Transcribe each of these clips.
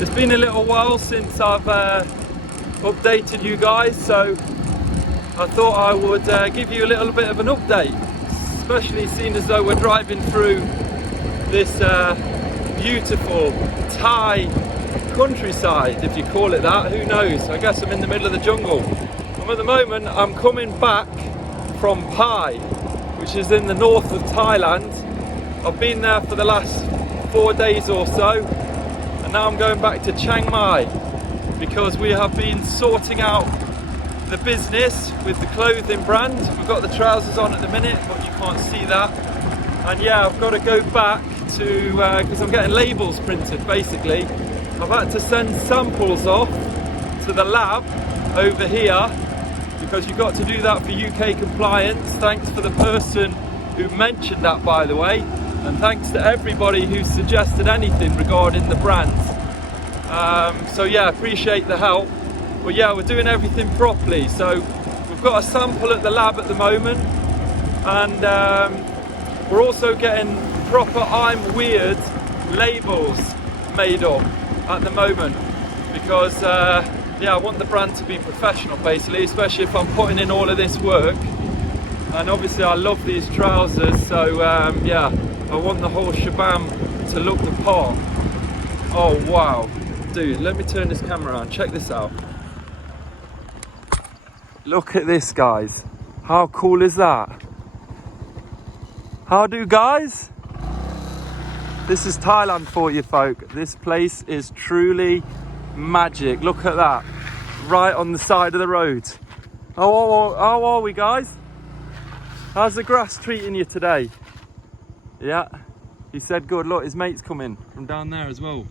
It's been a little while since I've updated you guys, so I thought I would give you a little bit of an update, especially seeing as though we're driving through this beautiful Thai countryside, if you call it that. Who knows? I guess I'm in the middle of the jungle. At the moment I'm coming back from Pai, which is in the north of Thailand. I've been there for the last 4 days or so, and now I'm going back to Chiang Mai because we have been sorting out the business with the clothing brand. We've got the trousers on at the minute, but you can't see that. And yeah, I've got to go back to, because I'm getting labels printed basically. I've had to send samples off to the lab over here, because you've got to do that for UK compliance. Thanks for the person who mentioned that, by the way, and thanks to everybody who suggested anything regarding the brand. So yeah, appreciate the help. But yeah, we're doing everything properly. So we've got a sample at the lab at the moment, and we're also getting proper I'm Weird labels made up at the moment, because yeah, I want the brand to be professional basically, especially if I'm putting in all of this work. And obviously I love these trousers, so yeah, I want the whole shabam to look the part. Oh wow, dude, let me turn this camera on, check this out. Look at this, guys. How cool is that? How do, guys? This is Thailand for you folk. This place is truly magic. Look at that, right on the side of the road. How are we, guys? How's the grass treating you today? Yeah, he said good. Look, his mate's coming from down there as well.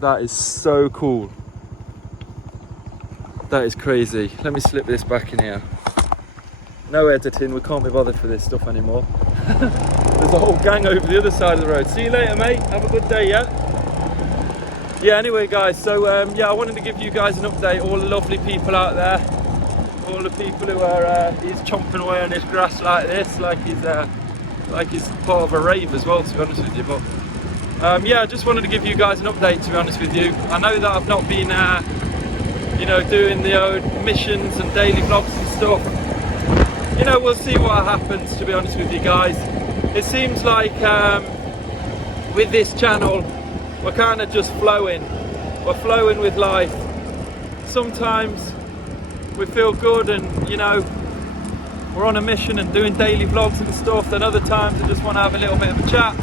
That is so cool. That is crazy. Let me slip this back in here. No editing, we can't be bothered for this stuff anymore. There's a whole gang over the other side of the road. See you later, mate. Have a good day, yeah? Yeah, anyway guys, so yeah, I wanted to give you guys an update. All the lovely people out there, all the people who are he's chomping away on this grass like this, like he's part of a rave as well, to be honest with you. But yeah, I just wanted to give you guys an update, to be honest with you. I know that I've not been you know, doing the old missions and daily vlogs and stuff. You know, we'll see what happens, to be honest with you guys. It seems like with this channel we're kind of just flowing. We're flowing with life. Sometimes we feel good and, you know, we're on a mission and doing daily vlogs and stuff. Then other times I just want to have a little bit of a chat.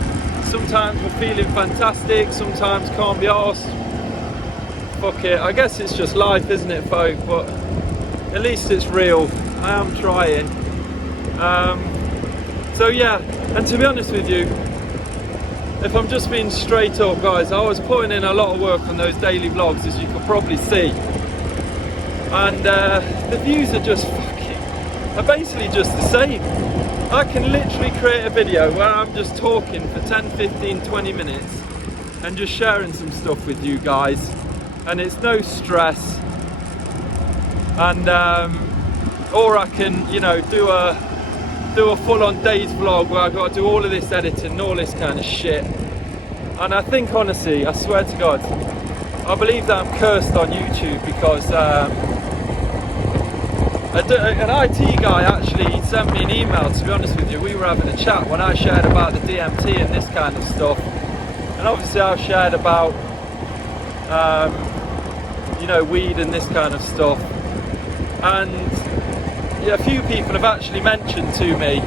Sometimes we're feeling fantastic. Sometimes can't be arsed. Fuck it. I guess it's just life, isn't it, folk? But at least it's real. I am trying. So yeah, and to be honest with you, if I'm just being straight up, guys, I was putting in a lot of work on those daily vlogs, as you can probably see, and the views are just are basically just the same. I can literally create a video where I'm just talking for 10, 15, 20 minutes and just sharing some stuff with you guys, and it's no stress. And or I can, you know, do a full-on days vlog where I've got to do all of this editing and all this kind of shit. And I think, honestly, I swear to God, I believe that I'm cursed on YouTube, because an IT guy actually sent me an email, to be honest with you. We were having a chat when I shared about the DMT and this kind of stuff, and obviously I've shared about you know, weed and this kind of stuff. And yeah, a few people have actually mentioned to me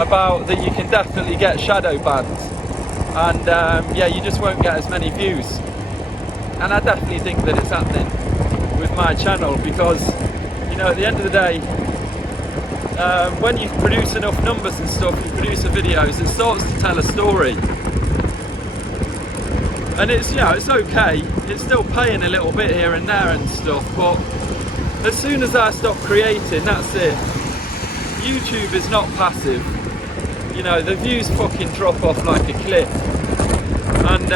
about that you can definitely get Shadowbanned, and yeah, you just won't get as many views. And I definitely think that it's happening with my channel, because, you know, at the end of the day, when you produce enough numbers and stuff, you produce the videos, it starts to tell a story. And it's, you know, it's okay, it's still paying a little bit here and there and stuff, but as soon as I stop creating, that's it. YouTube is not passive. You know, the views fucking drop off like a cliff. And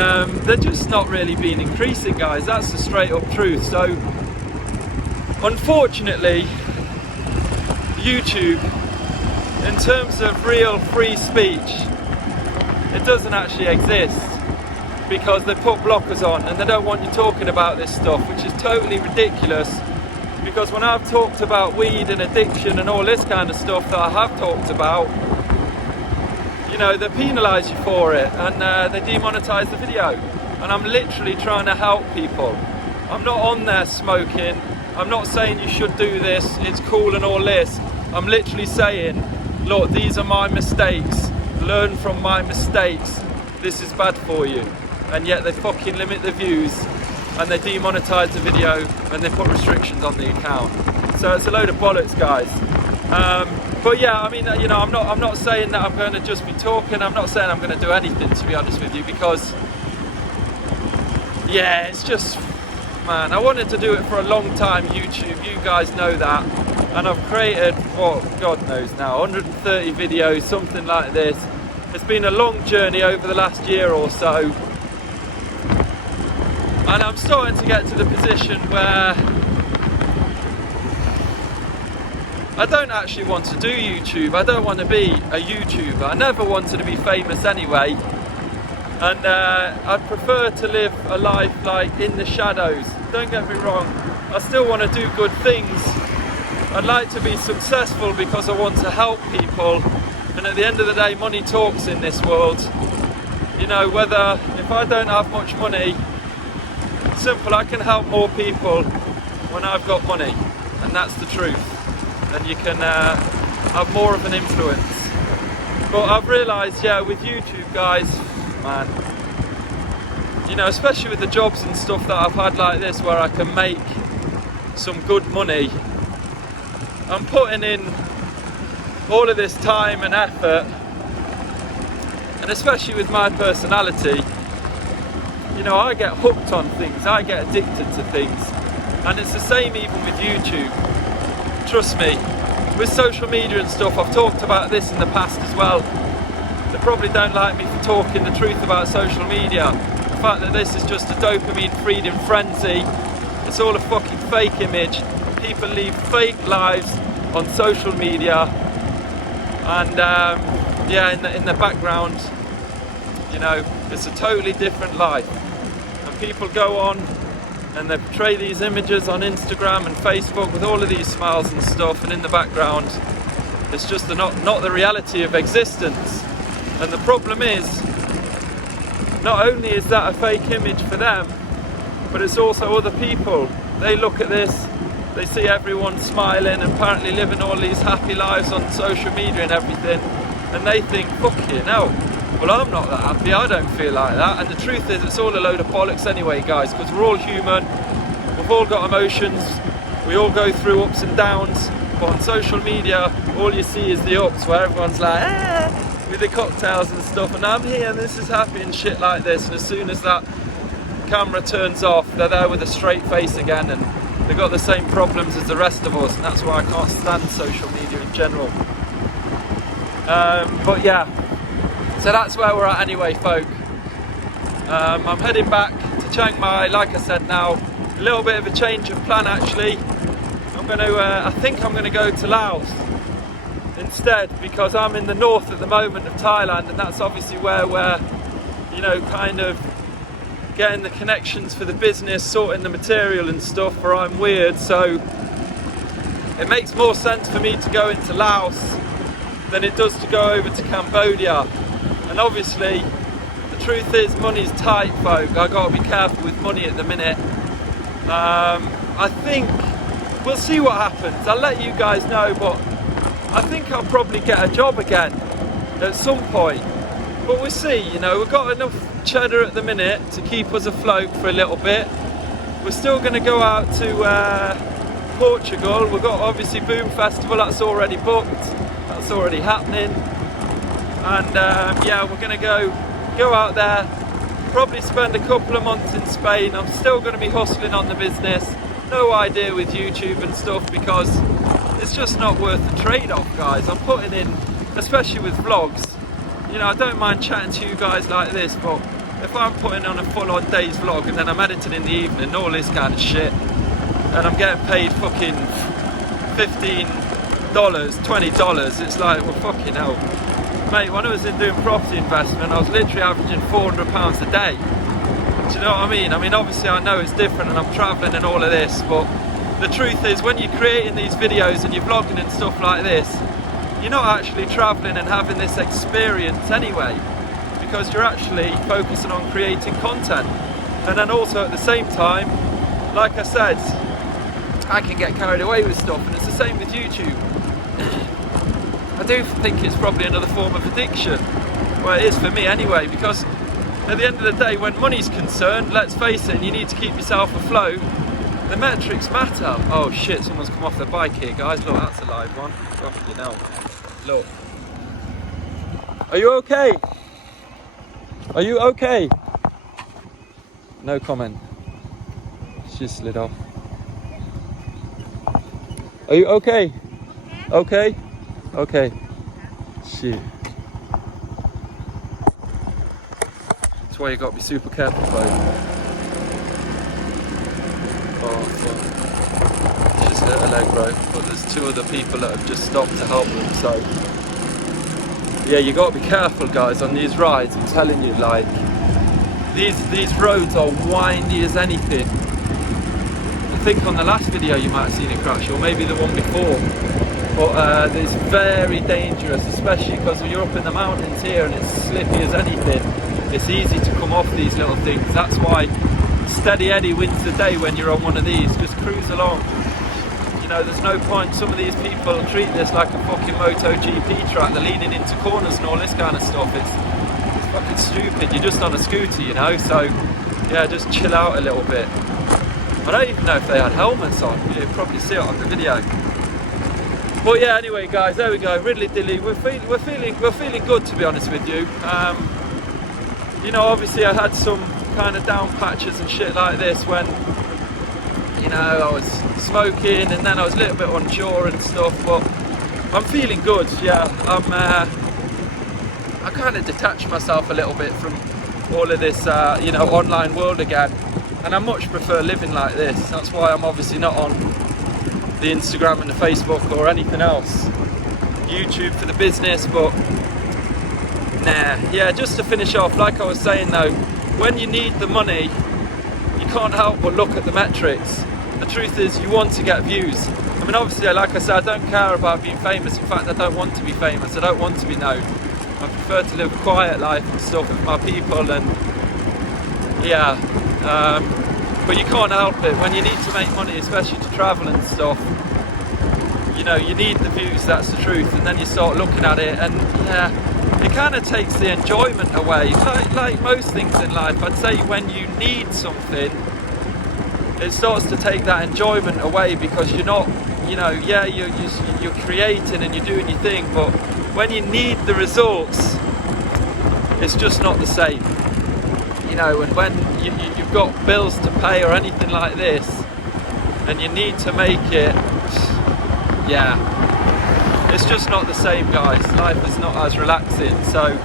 they're just not really been increasing, guys. That's the straight up truth. So, unfortunately, YouTube, in terms of real free speech, it doesn't actually exist. because they put blockers on and they don't want you talking about this stuff, which is totally ridiculous. Because when I've talked about weed and addiction and all this kind of stuff that I have talked about, you know, they penalise you for it and they demonetise the video. And I'm literally trying to help people. I'm not on there smoking. I'm not saying you should do this, it's cool and all this. I'm literally saying, look, these are my mistakes. Learn from my mistakes. This is bad for you. And yet they fucking limit the views and they demonetize the video and they put restrictions on the account. So it's a load of bollocks, guys. But yeah, I mean, you know, I'm not saying that I'm going to just be talking. I'm not saying I'm going to do anything, to be honest with you, because yeah, it's just, man, I wanted to do it for a long time, YouTube. You guys know that. And I've created, what, God knows now, 130 videos, something like this. It's been a long journey over the last year or so. And I'm starting to get to the position where I don't actually want to do YouTube. I don't want to be a YouTuber. I never wanted to be famous anyway. And I'd prefer to live a life like in the shadows. Don't get me wrong, I still want to do good things. I'd like to be successful because I want to help people. And at the end of the day, money talks in this world. You know, whether, if I don't have much money, simple, I can help more people when I've got money, and that's the truth. And you can have more of an influence. But I've realised, yeah, with YouTube, guys, man, you know, especially with the jobs and stuff that I've had like this, where I can make some good money, I'm putting in all of this time and effort, and especially with my personality, you know, I get hooked on things, I get addicted to things, and it's the same even with YouTube. Trust me, with social media and stuff, I've talked about this in the past as well. They probably don't like me for talking the truth about social media. The fact that this is just a dopamine feeding frenzy, it's all a fucking fake image. People lead fake lives on social media, and yeah, in the background, you know, it's a totally different life. And people go on and they portray these images on Instagram and Facebook with all of these smiles and stuff, and in the background it's just not the reality of existence. And the problem is, not only is that a fake image for them, but it's also other people. They look at this, they see everyone smiling and apparently living all these happy lives on social media and everything, and they think, fucking hell, well, I'm not that happy, I don't feel like that. And the truth is, it's all a load of bollocks anyway, guys, because we're all human, we've all got emotions, we all go through ups and downs. But on social media, all you see is the ups, where everyone's like, with the cocktails and stuff, and I'm here and this is happy and shit like this. And as soon as that camera turns off, they're there with a straight face again, and they've got the same problems as the rest of us. And that's why I can't stand social media in general. But yeah, so that's where we're at anyway, folk. I'm heading back to Chiang Mai, like I said now. A little bit of a change of plan actually. I think I'm going to go to Laos instead, because I'm in the north at the moment of Thailand, and that's obviously where we're, you know, kind of getting the connections for the business, sorting the material and stuff, where I'm weird. So it makes more sense for me to go into Laos than it does to go over to Cambodia. And obviously the truth is, money's tight, folk. I've got to be careful with money at the minute. I think we'll see what happens. I'll let you guys know, but I think I'll probably get a job again at some point. But we'll see, you know, we've got enough cheddar at the minute to keep us afloat for a little bit. We're still going to go out to Portugal. We've got obviously Boom Festival, that's already booked, that's already happening. And yeah, we're going to go out there, probably spend a couple of months in Spain. I'm still going to be hustling on the business. No idea with YouTube and stuff, because it's just not worth the trade-off, guys. I'm putting in, especially with vlogs, you know, I don't mind chatting to you guys like this, but if I'm putting on a full-on day's vlog and then I'm editing in the evening and all this kind of shit, and I'm getting paid fucking $15, $20, it's like, well, fucking hell. Mate, when I was in doing property investment, I was literally averaging £400 a day. Do you know what I mean? I mean, obviously I know it's different and I'm travelling and all of this, but the truth is when you're creating these videos and you're vlogging and stuff like this, you're not actually travelling and having this experience anyway, because you're actually focusing on creating content. And then also at the same time, like I said, I can get carried away with stuff, and it's the same with YouTube. I do think it's probably another form of addiction. Well, it is for me anyway, because at the end of the day, when money's concerned, let's face it, and you need to keep yourself afloat, the metrics matter. Oh shit, someone's come off their bike here, guys. Look, that's a live one. Fucking hell. Look. Are you okay? Are you okay? No comment. She slid off. Are you okay? Okay? Okay. Shit. That's why you got to be super careful, bro. Oh, fuck. She's hurt her leg, bro. But there's two other people that have just stopped to help them, so. Yeah, you got to be careful, guys, on these rides. I'm telling you, like, these roads are windy as anything. I think on the last video you might have seen it crash, or maybe the one before. But it's very dangerous, especially because when you're up in the mountains here and it's slippy as anything. It's easy to come off these little things. That's why steady Eddie wins the day when you're on one of these. Just cruise along. You know, there's no point. Some of these people treat this like a fucking MotoGP track. They're leaning into corners and all this kind of stuff. It's fucking stupid. You're just on a scooter, you know. So yeah, just chill out a little bit. I don't even know if they had helmets on. You'll probably see it on the video. But yeah, anyway, guys, there we go. Riddly dilly. We're feeling good, to be honest with you. You know, obviously I had some kind of down patches and shit like this when, you know, I was smoking and then I was a little bit unsure and stuff, but I'm feeling good. Yeah, I kind of detached myself a little bit from all of this, you know, online world again, and I much prefer living like this. That's why I'm obviously not on the Instagram and the Facebook or anything else. YouTube for the business, but nah. Yeah, just to finish off, like I was saying though, when you need the money, you can't help but look at the metrics. The truth is, you want to get views. I mean, obviously, like I said, I don't care about being famous. In fact, I don't want to be famous. I don't want to be known. I prefer to live a quiet life and stuff with my people, and yeah. But you can't help it. When you need to make money, especially to travel and stuff, you know, you need the views, that's the truth. And then you start looking at it, and yeah, it kind of takes the enjoyment away. Like most things in life, I'd say when you need something, it starts to take that enjoyment away, because you're not, you know, yeah, you're creating and you're doing your thing, but when you need the results, it's just not the same. You know, and when you've got bills to pay or anything like this, and you need to make it, yeah, it's just not the same, guys. Life is not as relaxing. So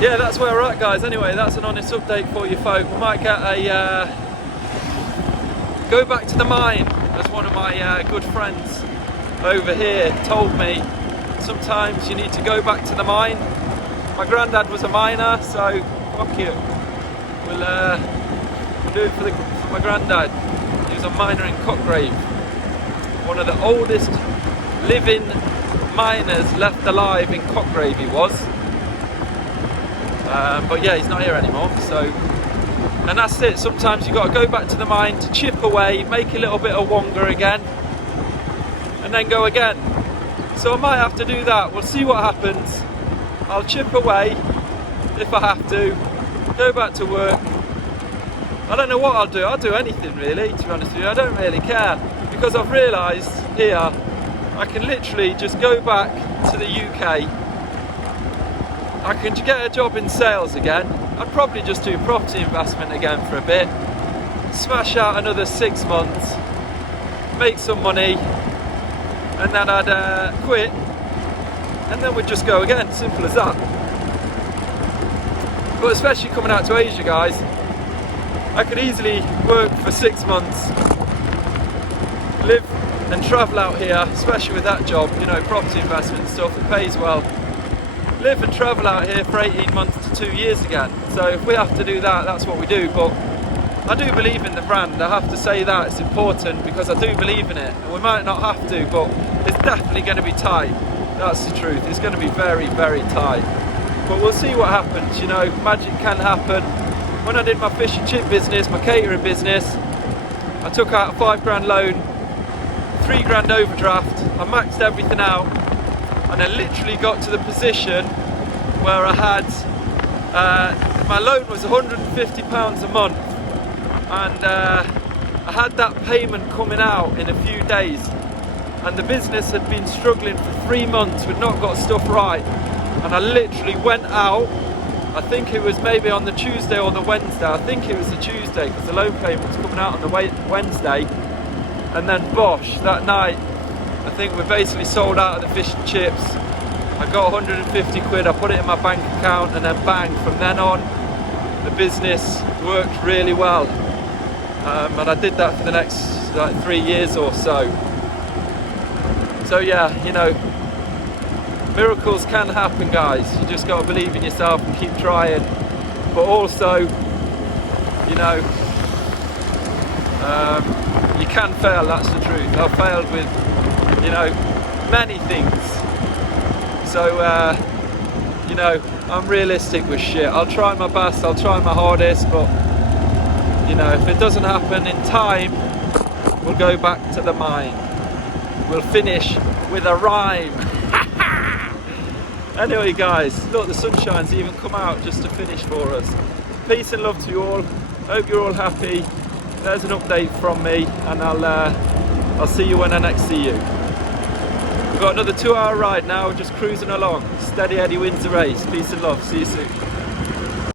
yeah, that's where we're at, guys. Anyway, that's an honest update for you folk. We might get a go back to the mine, as one of my good friends over here told me. Sometimes you need to go back to the mine. My granddad was a miner, so fuck you. We'll do it for my granddad. He was a miner in Cotgrave. One of the oldest living miners left alive in Cotgrave he was. But yeah, he's not here anymore, so. And that's it. Sometimes you've got to go back to the mine to chip away, make a little bit of wonga again, and then go again. So I might have to do that. We'll see what happens. I'll chip away if I have to, go back to work. I don't know what I'll do. I'll do anything really, to be honest with you. I don't really care, because I've realised here I can literally just go back to the UK. I can get a job in sales again. I'd probably just do property investment again for a bit, smash out another 6 months, make some money, and then I'd quit, and then we'd just go again. Simple as that. But especially coming out to Asia, guys, I could easily work for 6 months, live and travel out here, especially with that job, you know, property investment stuff, it pays well. Live and travel out here for 18 months to 2 years again. So if we have to do that, that's what we do. But I do believe in the brand. I have to say that it's important because I do believe in it. And we might not have to, but it's definitely going to be tight. That's the truth. It's going to be very, very tight. But we'll see what happens. You know, magic can happen. When I did my fish and chip business, my catering business, I took out a £5 loan, £3 overdraft. I maxed everything out, and I literally got to the position where I had my loan was £150 a month, and I had that payment coming out in a few days, and the business had been struggling for 3 months. We'd not got stuff right, and I literally went out. I think it was maybe on the Tuesday or the Wednesday. I think it was the Tuesday because the loan payment was coming out on the Wednesday. And then bosh, that night, I think we basically sold out of the fish and chips. I got 150 quid, I put it in my bank account, and then bang, from then on, the business worked really well. And I did that for the next like 3 years or so. So yeah, you know, miracles can happen, guys. You just got to believe in yourself and keep trying. But also, you know, you can fail, that's the truth. I've failed with, you know, many things. So, you know, I'm realistic with shit. I'll try my best, I'll try my hardest, but, you know, if it doesn't happen in time, we'll go back to the mine. We'll finish with a rhyme. Anyway guys, look, the sunshine's even come out just to finish for us. Peace and love to you all. Hope you're all happy. There's an update from me, and I'll see you when I next see you. We've got another 2-hour ride now, just cruising along. Steady Eddie wins the race. Peace and love. See you soon.